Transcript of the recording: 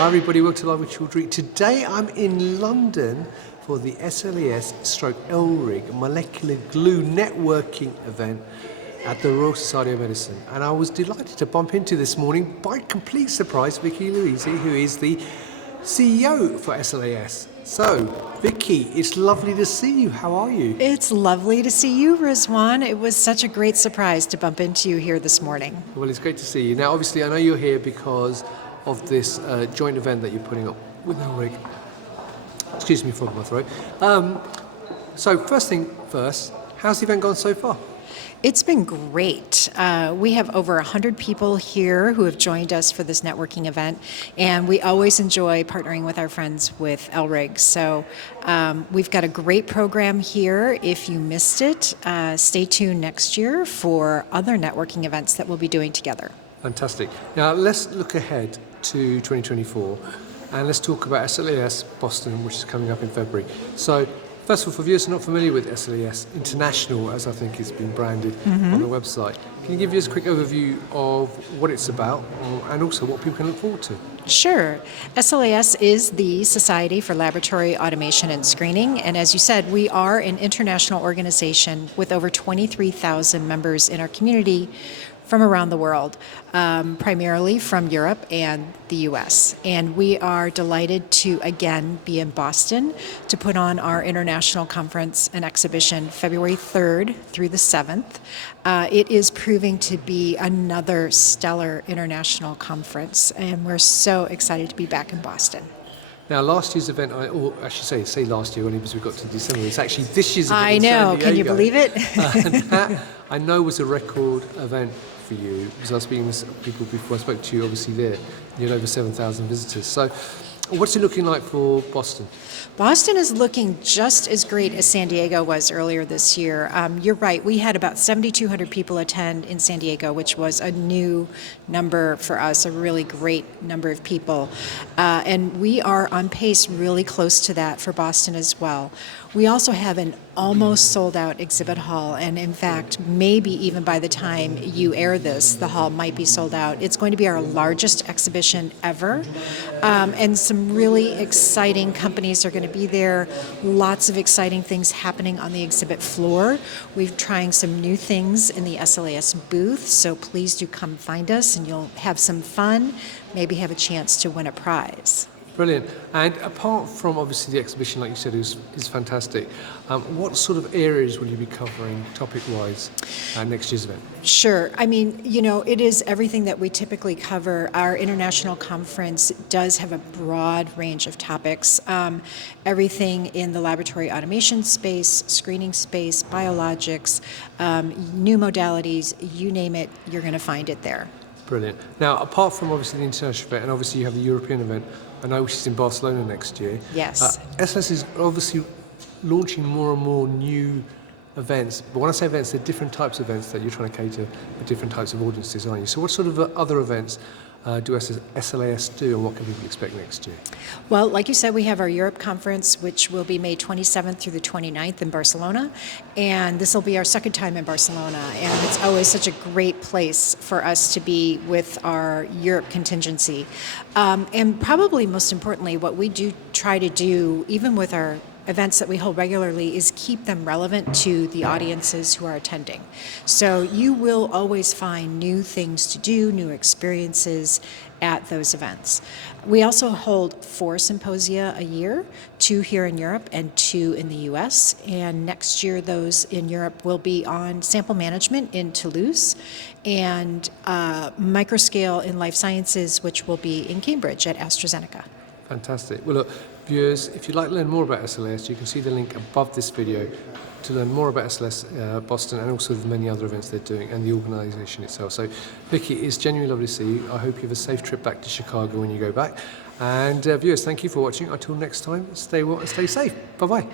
Hi everybody, welcome to Live with Children. Today I'm in London for the SLAS/ELRIG Molecular Glue Networking event at the Royal Society of Medicine. And I was delighted to bump into this morning, by complete surprise, Vicki Loise, who is the CEO for SLAS. So, Vicki, it's lovely to see you. How are you? It's lovely to see you, Rizwan. It was such a great surprise to bump into you here this morning. Well, it's great to see you. Now, obviously, I know you're here because of this joint event that you're putting up with ELRIG. Excuse me, frog in my throat. So, first thing first, how's the event gone so far? It's been great. We have over 100 people here who have joined us for this networking event, and we always enjoy partnering with our friends with ELRIG. So we've got a great program here. If you missed it, stay tuned next year for other networking events that we'll be doing together. Fantastic. Now, let's look ahead to 2024, and let's talk about SLAS Boston, which is coming up in February. So, first of all, for viewers who are not familiar with SLAS International, as I think it's been branded on the website, can you give us a quick overview of what it's about and also what people can look forward to? Sure. SLAS is the Society for Laboratory Automation and Screening, and as you said, we are an international organization with over 23,000 members in our community from around the world, primarily from Europe and the US. And we are delighted to again be in Boston to put on our international conference and exhibition February 3rd through the 7th. It is proving to be another stellar international conference, and we're so excited to be back in Boston. Now, last year's event, or I should say last year only because we got to December, it's actually this year's event. I know, can you believe it? And that, I know, was a record event for you, because I was speaking to people before I spoke to you, obviously there, you had over 7,000 visitors. So what's it looking like for Boston? Boston is looking just as great as San Diego was earlier this year. You're right, we had about 7,200 people attend in San Diego, which was a new number for us, a really great number of people. And we are on pace really close to that for Boston as well. We also have an almost sold out exhibit hall, and in fact, maybe even by the time you air this, the hall might be sold out. It's going to be our largest exhibition ever, and some really exciting companies are going to be there. Lots of exciting things happening on the exhibit floor. We're trying some new things in the SLAS booth, so please do come find us and you'll have some fun, maybe have a chance to win a prize. Brilliant. And apart from obviously the exhibition, like you said, is fantastic, what sort of areas will you be covering topic-wise next year's event? Sure. I mean, you know, it is everything that we typically cover. Our international conference does have a broad range of topics. Everything in the laboratory automation space, screening space, biologics, new modalities, you name it, you're going to find it there. Brilliant. Now, apart from obviously the international event, and obviously you have the European event, I know which is in Barcelona next year. Yes. SLAS is obviously launching more and more new events, but when I say events, they're different types of events that you're trying to cater for different types of audiences, aren't you? So what sort of other events do SLAS do, and what can people expect next year? Well, like you said, we have our Europe conference, which will be May 27th through the 29th in Barcelona, and this will be our second time in Barcelona, and it's always such a great place for us to be with our Europe contingency. And probably most importantly, what we do try to do, even with our events that we hold regularly, is keep them relevant to the audiences who are attending. So you will always find new things to do, new experiences at those events. We also hold 4 symposia a year, 2 here in Europe and 2 in the US. And next year, those in Europe will be on sample management in Toulouse and microscale in life sciences, which will be in Cambridge at AstraZeneca. Fantastic. Well, look, viewers, if you'd like to learn more about SLAS, you can see the link above this video to learn more about SLAS Boston and also the many other events they're doing and the organisation itself. So, Vicki, it's genuinely lovely to see you. I hope you have a safe trip back to Chicago when you go back. And viewers, thank you for watching. Until next time, stay well and stay safe. Bye-bye.